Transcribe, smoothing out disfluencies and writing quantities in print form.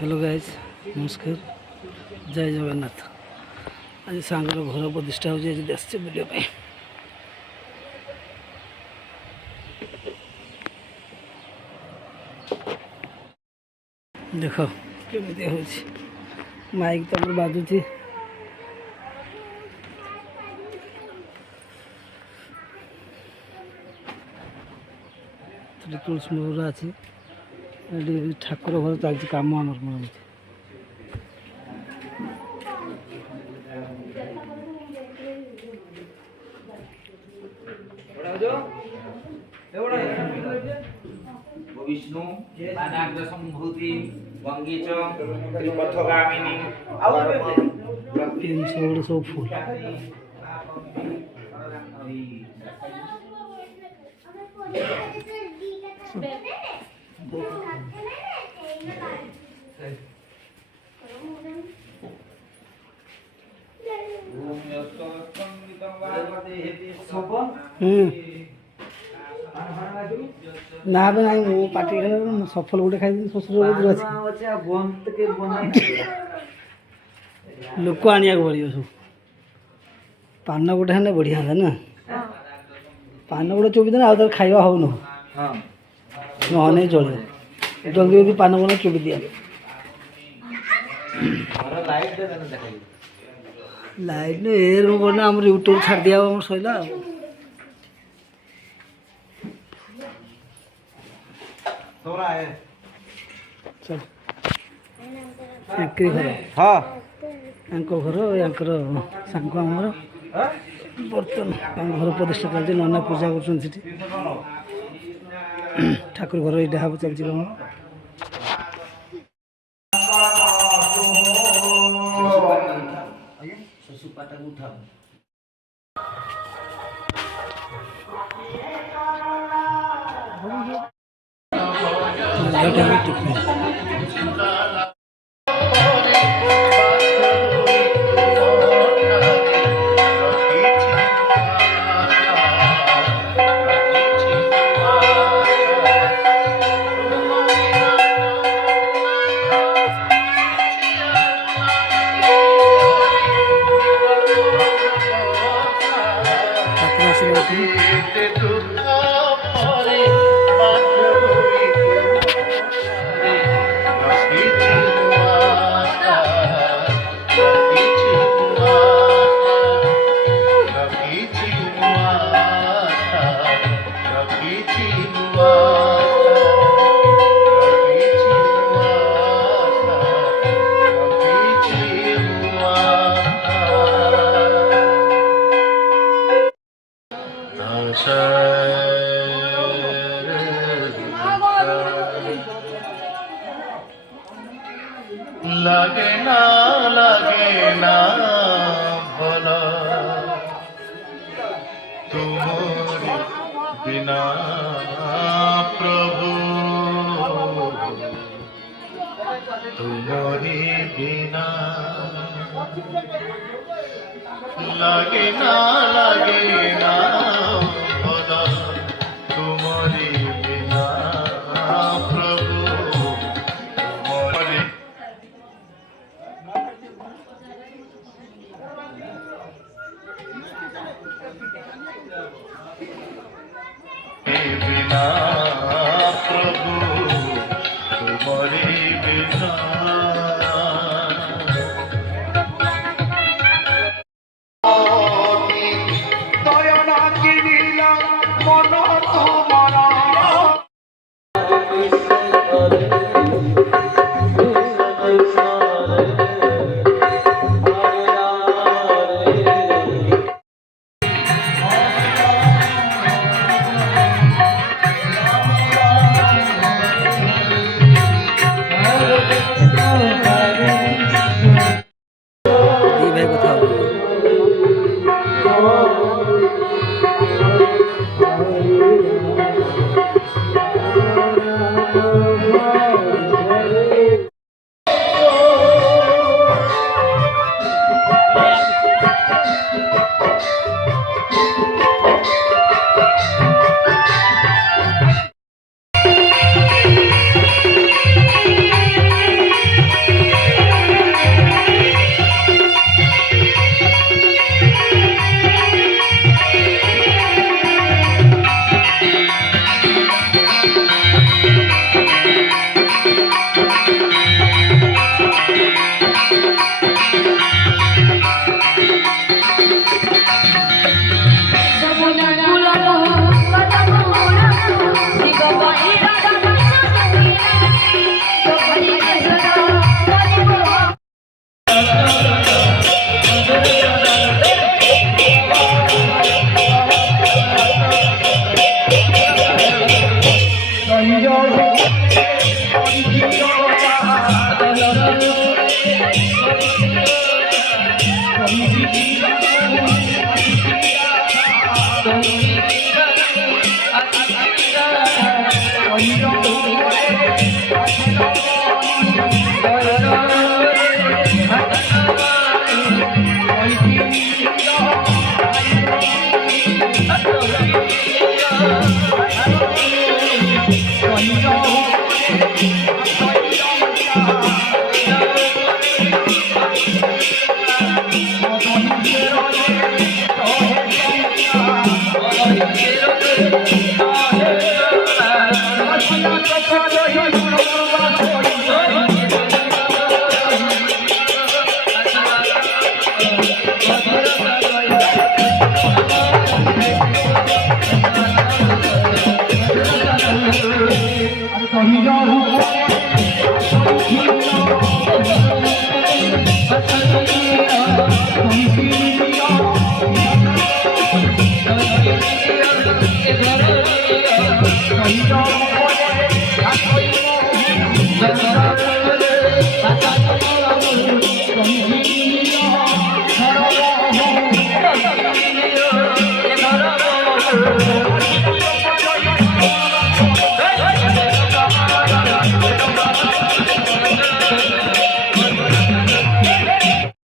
Hello guys नमस्कार जय जगन्नाथ। आज सांगर घर प्रतिष्ठा हो बुलाई देख केमी हो माइक तो बाजुची तुलसी मोहर अच्छी ठाकुर घर चलती कम आम विष्णु बाणाग्र संभूति गंगे त्रिपथगामिनी सब फूल ना ना पार्टी सफल गोटे खाई शशुर लोक आने पड़ो सब पान गोटे है बढ़िया था ना पान गोटे चुपी देना आउ खाଇବା हो नहीं चलो जल्दी जल्दी पान बना चुपी दिया लाइट ए रूम करना आम यूट्यूब छाड़ दिया सैला चल घर हाँ घर सांग आमर बर्तन घर प्रतिष्ठा चलती नना पूजा कर ठाकुर घर यहाँ चलती कम लगे ना भला तुम्हारी बिना प्रभु तुम्हारी बिना लगे ना भला तुम्हारी बिना प्रभु बिना प्रभु तुम्हारी बिना दया किनिला मन तुम्हारा Thank you.